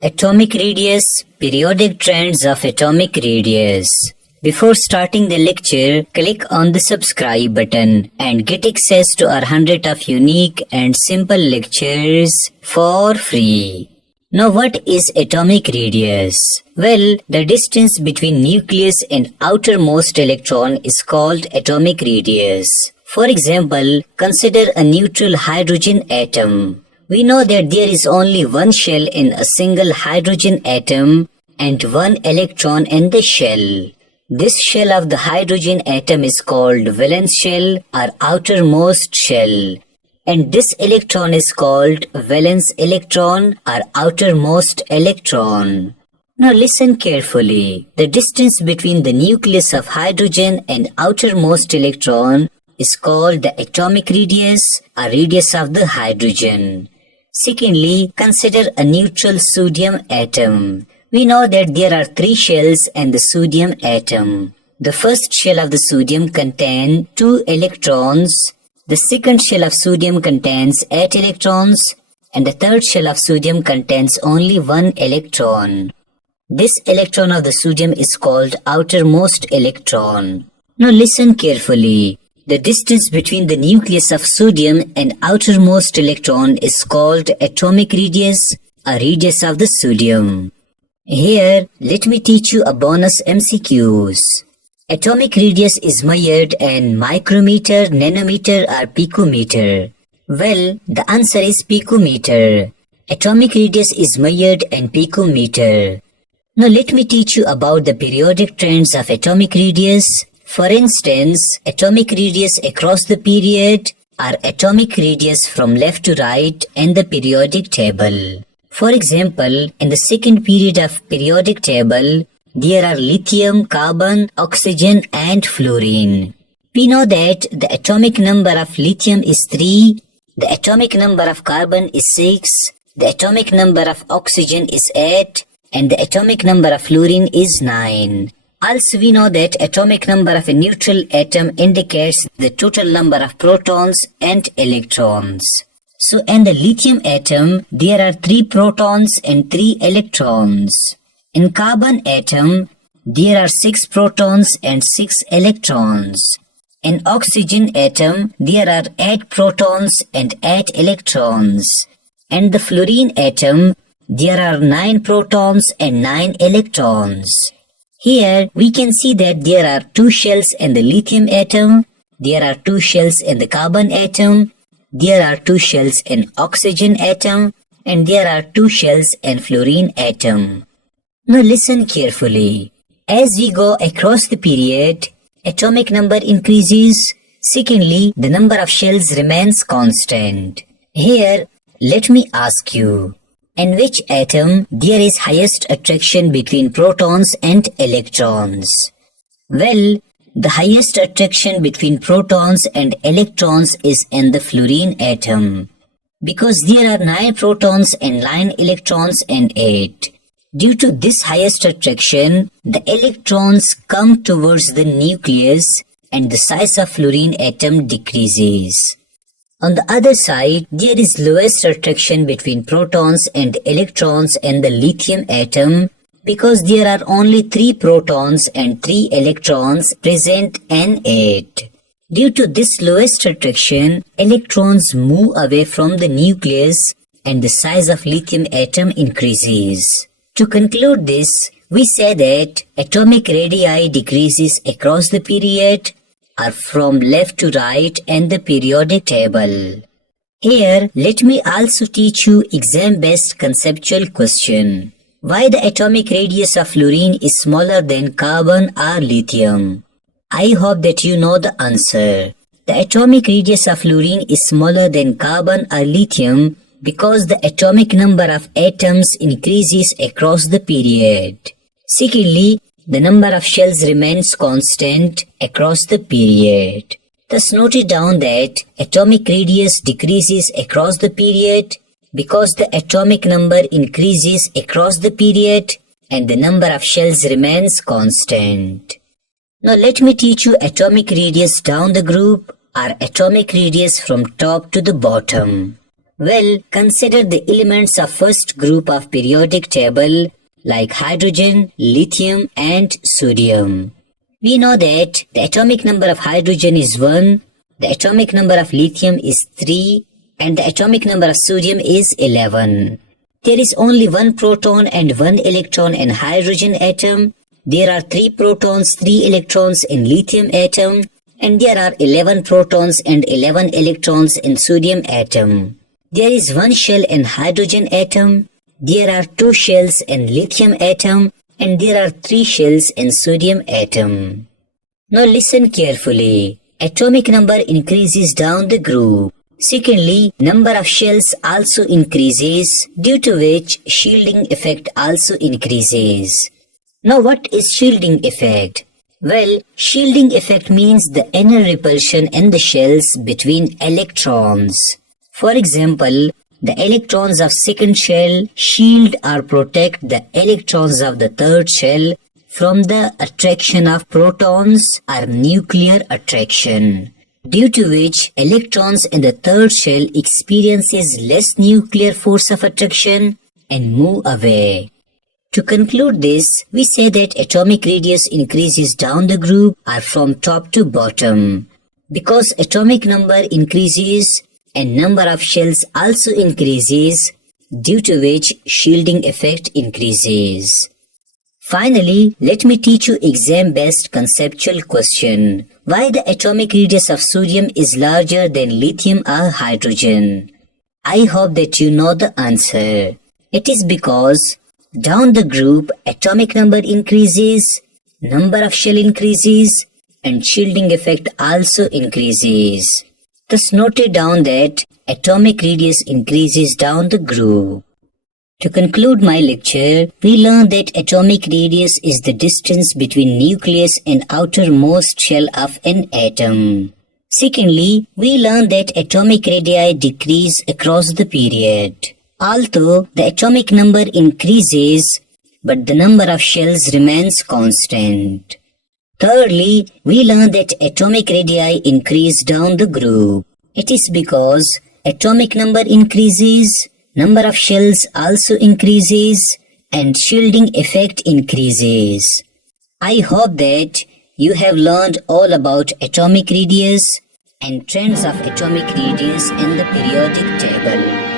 Atomic radius, periodic trends of atomic radius. Before starting the lecture, click on the subscribe button and get access to our 100 of unique and simple lectures for free. Now what is atomic radius? Well, the distance between nucleus and outermost electron is called atomic radius. For example, consider a neutral hydrogen atom. We know that there is only one shell in a single hydrogen atom and one electron in the shell. This shell of the hydrogen atom is called valence shell or outermost shell, and this electron is called valence electron or outermost electron. Now listen carefully. The distance between the nucleus of hydrogen and outermost electron is called the atomic radius or radius of the hydrogen. Secondly, consider a neutral sodium atom. We know that there are three shells in the sodium atom. The first shell of the sodium contains 2 electrons, the second shell of sodium contains 8 electrons, and the third shell of sodium contains only 1 electron. This electron of the sodium is called outermost electron. Now listen carefully. The distance between the nucleus of sodium and outermost electron is called atomic radius or radius of the sodium. Here, let me teach you a bonus MCQs. Atomic radius is measured in micrometer, nanometer or picometer. Well, the answer is picometer. Atomic radius is measured in picometer. Now let me teach you about the periodic trends of atomic radius. For instance, atomic radius across the period or atomic radius from left to right in the periodic table. For example, in the second period of periodic table, there are lithium, carbon, oxygen and fluorine. We know that the atomic number of lithium is 3, the atomic number of carbon is 6, the atomic number of oxygen is 8, and the atomic number of fluorine is 9. Also, we know that atomic number of a neutral atom indicates the total number of protons and electrons. So, in the lithium atom, there are 3 protons and 3 electrons. In carbon atom, there are 6 protons and 6 electrons. In oxygen atom, there are 8 protons and 8 electrons. In the fluorine atom, there are 9 protons and 9 electrons. Here, we can see that there are 2 shells in the lithium atom, there are 2 shells in the carbon atom, there are 2 shells in oxygen atom, and there are 2 shells in fluorine atom. Now listen carefully. As we go across the period, atomic number increases. Secondly, the number of shells remains constant. Here, let me ask you, in which atom there is highest attraction between protons and electrons? Well, the highest attraction between protons and electrons is in the fluorine atom, because there are 9 protons and 9 electrons and 8. Due to this highest attraction, the electrons come towards the nucleus and the size of fluorine atom decreases. On the other side, there is lowest attraction between protons and electrons in the lithium atom because there are only 3 protons and 3 electrons present in it. Due to this lowest attraction, electrons move away from the nucleus and the size of lithium atom increases. To conclude this, we say that atomic radii decreases across the period or from left to right in the periodic table. Here, let me also teach you exam-based conceptual question. Why the atomic radius of fluorine is smaller than carbon or lithium? I hope that you know the answer. The atomic radius of fluorine is smaller than carbon or lithium because the atomic number of atoms increases across the period. Secondly, the number of shells remains constant across the period. Thus note it down that atomic radius decreases across the period because the atomic number increases across the period and the number of shells remains constant. Now let me teach you atomic radius down the group or atomic radius from top to the bottom. Well, consider the elements of first group of periodic table like hydrogen, lithium and sodium. We know that the atomic number of hydrogen is 1, the atomic number of lithium is 3 and the atomic number of sodium is 11. There is only one proton and one electron in hydrogen atom. There are 3 protons, 3 electrons in lithium atom and there are 11 protons and 11 electrons in sodium atom. There is one shell in hydrogen atom, there are 2 shells in lithium atom and there are 3 shells in sodium atom. Now listen carefully. Atomic number increases down the group. Secondly, number of shells also increases, due to which shielding effect also increases. Now what is shielding effect? Well, shielding effect means the inner repulsion in the shells between electrons. For example, the electrons of second shell shield or protect the electrons of the third shell from the attraction of protons or nuclear attraction, due to which electrons in the third shell experiences less nuclear force of attraction and move away. To conclude this, we say that atomic radius increases down the group or from top to bottom. Because atomic number increases and number of shells also increases, due to which shielding effect increases. Finally, let me teach you exam-based conceptual question. Why the atomic radius of sodium is larger than lithium or hydrogen? I hope that you know the answer. It is because down the group atomic number increases, number of shell increases and shielding effect also increases. Thus noted down that atomic radius increases down the group. To conclude my lecture, we learned that atomic radius is the distance between nucleus and outermost shell of an atom. Secondly, we learned that atomic radii decrease across the period. Although the atomic number increases, but the number of shells remains constant. Thirdly, we learned that atomic radii increase down the group. It is because atomic number increases, number of shells also increases, and shielding effect increases. I hope that you have learned all about atomic radius and trends of atomic radius in the periodic table.